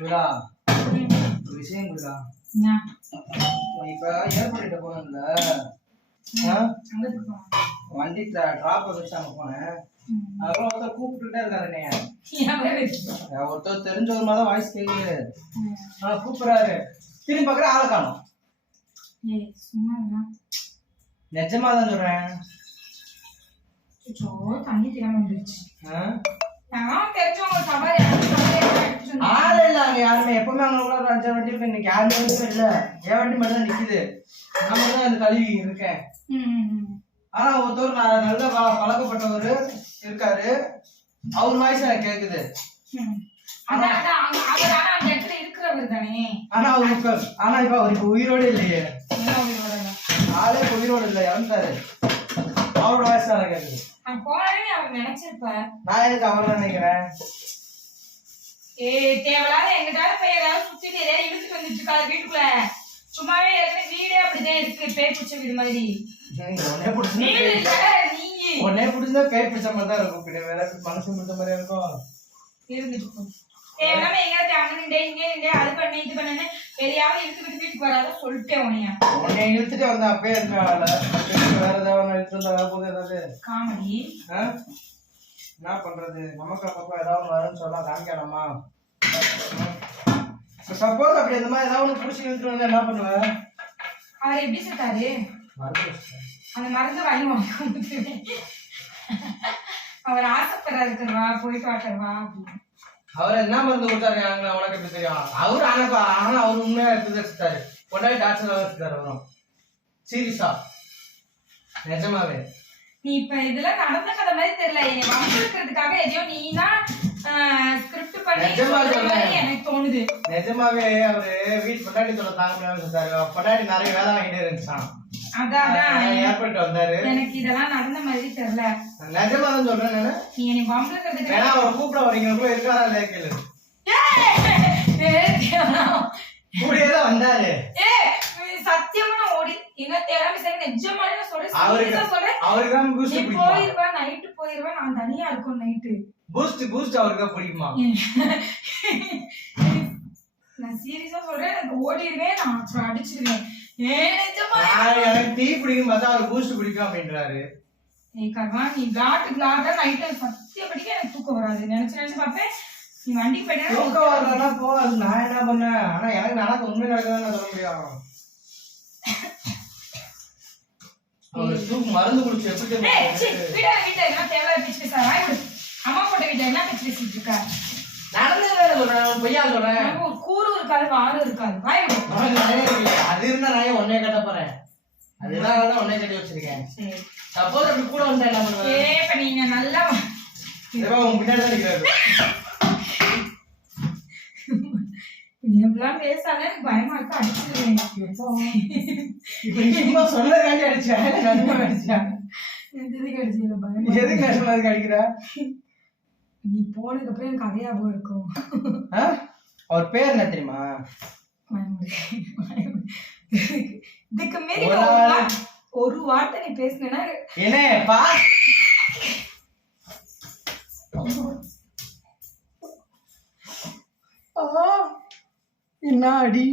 விழா விஷயம் விழா இப்ப ஏர்போர்ட் போனேன்ல வண்டி டிராப் வச்சு அங்க போனேன். அப்புறம் ஒருத்தர் கூப்பிட்டுட்டே இருக்காரு. ஒருத்தர் தெரிஞ்ச ஒரு மாதிரி வாய்ஸ் கேக்குது. கூப்பிடுறாரு. திரும்பி பாக்குற ஆளை காணும். நிஜமாதான் சொல்றேன். தண்ணி தெரியாம வந்துருச்சு. ஆள் இல்ல அங்க யாருமே. எப்பவுமே அவங்க ஒரு 5 வண்டி இருக்கு. இன்னைக்கு யாருமே இல்ல. என் வண்டி மட்டும் தான் நிக்குது. நான் மட்டும் தான் அந்த கழுவி இருக்கேன். ஆனா ஒருத்தர் நல்ல பழக்கப்பட்டவரு இருக்காரு. அவர் வாய்ஸ் எனக்கு கேக்குது. ஆனா இப்ப அவருக்கு உயிரோட இல்லையே. ஆளே உயிரோடு இல்ல, இறந்துட்டாரு. அவரோட வாய்ஸ் தான் கேக்குது. நான் எனக்கு அவரை நினைக்கிறேன். தேவையில்லாத எங்கிட்டாவது போய் ஏதாவது சுத்திட்டு ஏதாவது இழுத்துட்டு வந்துட்டு இருக்காது வீட்டுக்குள்ள. சும்மாவே ஏற்கனவே வீடே அப்படிதான் இருக்கு, பேய் பிடிச்ச வீடு மாதிரி. உடனே பிடிச்சா பேய் பிடிச்ச மாதிரி தான் இருக்கும். பின்ன வேற மனசு பிடிச்ச மாதிரி இருக்கும். இருந்துட்டு தேவையில்லாம எங்கேயாவது அங்க நின்று இங்கே அது பண்ணு இது பண்ணுன்னு எதையாவது இழுத்துக்கிட்டு வீட்டுக்கு வராத சொல்லிட்டேன். உன்னை இழுத்துட்டு வந்தா அப்பயே இருக்கால. வேற ஏதாவது இழுத்துட்டு வந்தா போது ஏதாவது காமெடி என்ன பண்றது? நமக்கு அப்பப்ப ஏதாவது வரும்னு சொன்னா காமிக்கலாமா? சப்போஸ் அப்படி இந்த மாதிரி ஏதாவது பூச்சி இழுத்துட்டு வந்தா என்ன பண்ணுவேன்? அவர் எப்படி சொல்றாரு? அந்த மருந்து வாங்கி வாங்க. அவர் ஆசைப்படுறாரு இருக்கிறவா போயிட்டு வாட்டுறவா அப்படின்னு. அவர் என்ன மருந்து கொடுத்தாரு உனக்கு எப்படி தெரியும்? அவரு ஆனா அவரு உண்மையா எடுத்துட்டாரு. கொண்டாடி டாக்டர் வச்சுட்டாரு. அவரும் சீரியஸா நிஜமாவே. நீ இப்ப இதெல்லாம் நடந்த கதை மாதிரி தெரியல. என்னை வம்பிழுக்கிறதுக்காக எதையோ நீனா ஸ்கிரிப்ட் பண்ணி எனக்கு தோணுது. நிஜமாவே அவரு வீட்டு பொண்டாட்டி சொல்ல தாங்க முடியாம சொல்றாரு. பொண்டாட்டி நிறைய வேலை வாங்கிட்டே இருந்துச்சான். அதான் ஏற்பட்டு வந்தாரு. எனக்கு இதெல்லாம் நடந்த மாதிரி தெரியல. நிஜமா தான் சொல்றேன் நானு. நீ என்னை வம்பிழுக்கிறதுக்கு ஏன்னா அவர் கூப்பிட வரீங்க இருக்காரா இல்லையா கேளு. கூடியதான் வந்தாரு. சத்தியமா நான் ஓடி என்ன தேவை சரி நிஜமான சொல்றேன். அவருக்கு தான் பூஸ்ட் பிடிக்கும். போயிருவேன் நைட்டு போயிருவேன். நான் தனியா இருக்கும் நைட்டு. பூஸ்ட் அவருக்கு தான் பிடிக்குமா? நான் சீரியஸா சொல்றேன். எனக்கு ஓடிடுவேன். நான் அப்புறம் அடிச்சிடுவேன். எனக்கு டீ பிடிக்கும் பார்த்தா அவர் பூஸ்ட் பிடிக்கும் அப்படின்றாரு. ஏய் கர்மா நீ பிளாட் நைட்டு சத்தியப்படிக்கு எனக்கு தூக்கம் வராது. நினைச்சு பார்ப்பேன். நீ வண்டி போயிட்டா தூக்கம் வரலன்னா போ. அது நான் என்ன பண்ணேன்? ஆனா எனக்கு நடக்க உண்மை நடக்குதான் சொல்ல முடியும். மருந்து குடிச்சு எப்படி அம்மா போட்ட வீட்டை என்ன பேச்சு பேசிட்டு இருக்கா? நடந்தது பொய்யா சொல்றேன். கூறு இருக்காது வாரு இருக்காது. அது இருந்தா நான் ஒன்னே கட்ட போறேன். அதுதான் ஒன்னே கட்டி வச்சிருக்கேன். சப்போஸ் அப்படி கூட வந்தா என்ன பண்ணுவேன்? நீங்க நல்லா உங்க பின்னாடி தான் இருக்கிறாரு. எப்பெல்லாம் பேசாத எனக்கு பயமா இருக்கு. அடிச்சிருவேன். சும்மா சொல்லக்காண்டி அடிச்சேன். அடிச்சேன் எதுக்கு அடிச்சீங்க? பயமா எதுக்கு அதுக்கு அடிக்கிற? நீ போனதுக்கு அப்புறம் எனக்கு அதே ஞாபகம் இருக்கும். அவர் பேர் என்ன தெரியுமா? இதுக்கு மீறி ஒரு வார்த்தை நீ பேசினா என்ன பா என்ன அடி